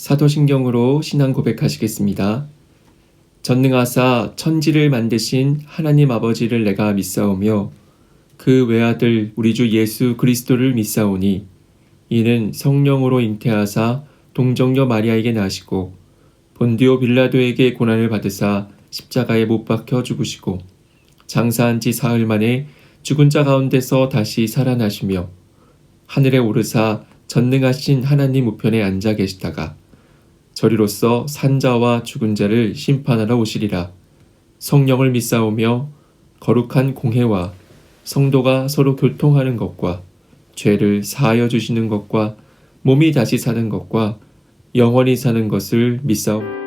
사도신경으로 신앙 고백하시겠습니다. 전능하사 천지를 만드신 하나님 아버지를 내가 믿사오며 그 외아들 우리 주 예수 그리스도를 믿사오니 이는 성령으로 잉태하사 동정녀 마리아에게 나시고 본디오 빌라도에게 고난을 받으사 십자가에 못 박혀 죽으시고 장사한 지 사흘 만에 죽은 자 가운데서 다시 살아나시며 하늘에 오르사 전능하신 하나님 우편에 앉아 계시다가 저리로서 산자와 죽은 자를 심판하러 오시리라. 성령을 믿사오며 거룩한 공회와 성도가 서로 교통하는 것과 죄를 사하여 주시는 것과 몸이 다시 사는 것과 영원히 사는 것을 믿사옵니다.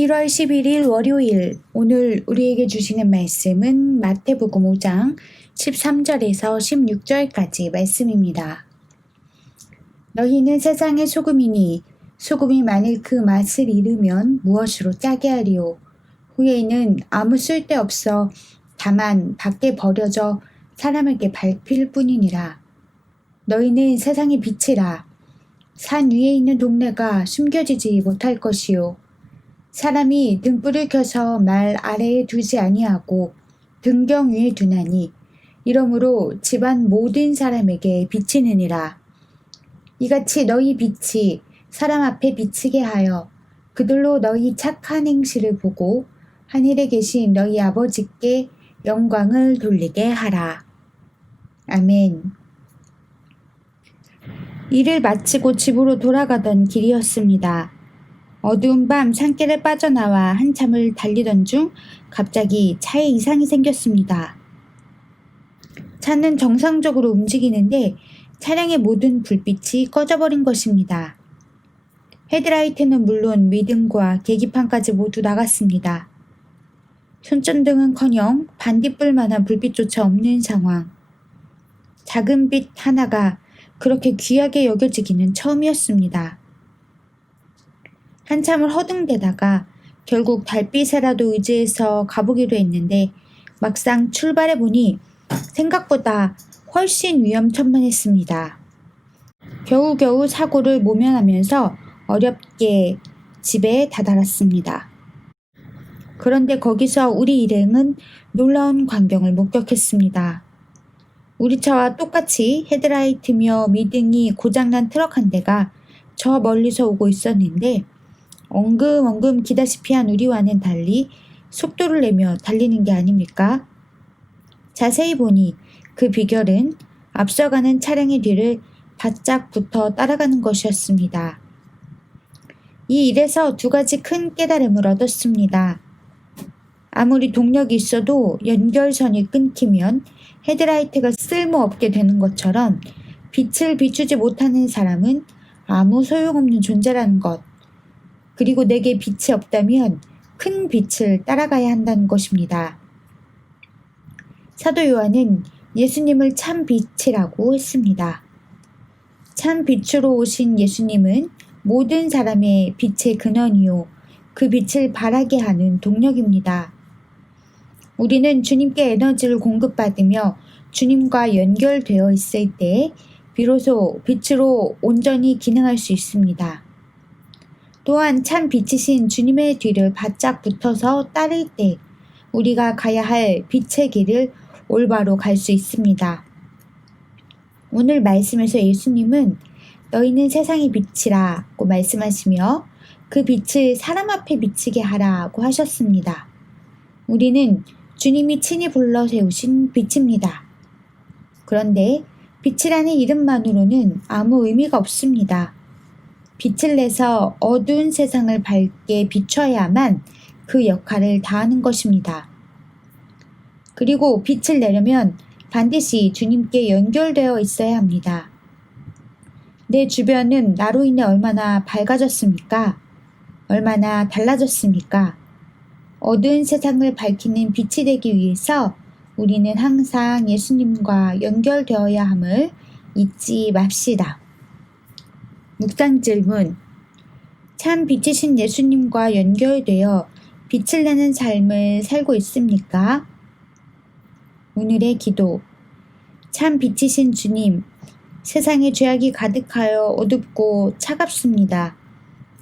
(1월 11일) 월요일, 오늘 우리에게 주시는 말씀은 마태복음 5장 13절에서 16절까지 말씀입니다. 너희는 세상의 소금이니 소금이 만일 그 맛을 잃으면 무엇으로 짜게 하리요. 후에는 아무 쓸데없어 다만 밖에 버려져 사람에게 밟힐 뿐이니라. 너희는 세상의 빛이라. 산 위에 있는 동네가 숨겨지지 못할 것이요. 사람이 등불을 켜서 말 아래에 두지 아니하고 등경 위에 두나니 이러므로 집안 모든 사람에게 비치느니라. 이같이 너희 빛이 사람 앞에 비치게 하여 그들로 너희 착한 행실을 보고 하늘에 계신 너희 아버지께 영광을 돌리게 하라. 아멘. 일을 마치고 집으로 돌아가던 길이었습니다. 어두운 밤 산길을 빠져나와 한참을 달리던 중 갑자기 차에 이상이 생겼습니다. 차는 정상적으로 움직이는데 차량의 모든 불빛이 꺼져버린 것입니다. 헤드라이트는 물론 미등과 계기판까지 모두 나갔습니다. 손전등은커녕 반딧불만한 불빛조차 없는 상황. 작은 빛 하나가 그렇게 귀하게 여겨지기는 처음이었습니다. 한참을 허둥대다가 결국 달빛에라도 의지해서 가보기로 했는데 막상 출발해보니 생각보다 훨씬 위험천만했습니다. 겨우겨우 사고를 모면하면서 어렵게 집에 다다랐습니다. 그런데 거기서 우리 일행은 놀라운 광경을 목격했습니다. 우리 차와 똑같이 헤드라이트며 미등이 고장난 트럭 한 대가 저 멀리서 오고 있었는데 엉금엉금 기다시피 한 우리와는 달리 속도를 내며 달리는 게 아닙니까? 자세히 보니 그 비결은 앞서가는 차량의 뒤를 바짝 붙어 따라가는 것이었습니다. 이 일에서 두 가지 큰 깨달음을 얻었습니다. 아무리 동력이 있어도 연결선이 끊기면 헤드라이트가 쓸모없게 되는 것처럼 빛을 비추지 못하는 사람은 아무 소용없는 존재라는 것. 그리고 내게 빛이 없다면 큰 빛을 따라가야 한다는 것입니다. 사도 요한은 예수님을 참 빛이라고 했습니다. 참 빛으로 오신 예수님은 모든 사람의 빛의 근원이요. 그 빛을 발하게 하는 동력입니다. 우리는 주님께 에너지를 공급받으며 주님과 연결되어 있을 때 비로소 빛으로 온전히 기능할 수 있습니다. 또한 참 빛이신 주님의 뒤를 바짝 붙어서 따를 때 우리가 가야 할 빛의 길을 올바로 갈 수 있습니다. 오늘 말씀에서 예수님은 너희는 세상의 빛이라고 말씀하시며 그 빛을 사람 앞에 비치게 하라고 하셨습니다. 우리는 주님이 친히 불러 세우신 빛입니다. 그런데 빛이라는 이름만으로는 아무 의미가 없습니다. 빛을 내서 어두운 세상을 밝게 비춰야만 그 역할을 다하는 것입니다. 그리고 빛을 내려면 반드시 주님께 연결되어 있어야 합니다. 내 주변은 나로 인해 얼마나 밝아졌습니까? 얼마나 달라졌습니까? 어두운 세상을 밝히는 빛이 되기 위해서 우리는 항상 예수님과 연결되어야 함을 잊지 맙시다. 묵상 질문. 참 빛이신 예수님과 연결되어 빛을 내는 삶을 살고 있습니까? 오늘의 기도. 참 빛이신 주님, 세상에 죄악이 가득하여 어둡고 차갑습니다.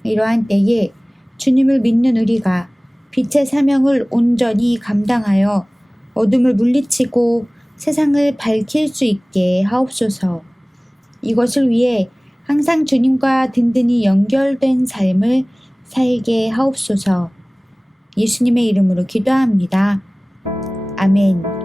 이러한 때에 주님을 믿는 우리가 빛의 사명을 온전히 감당하여 어둠을 물리치고 세상을 밝힐 수 있게 하옵소서. 이것을 위해 항상 주님과 든든히 연결된 삶을 살게 하옵소서. 예수님의 이름으로 기도합니다. 아멘.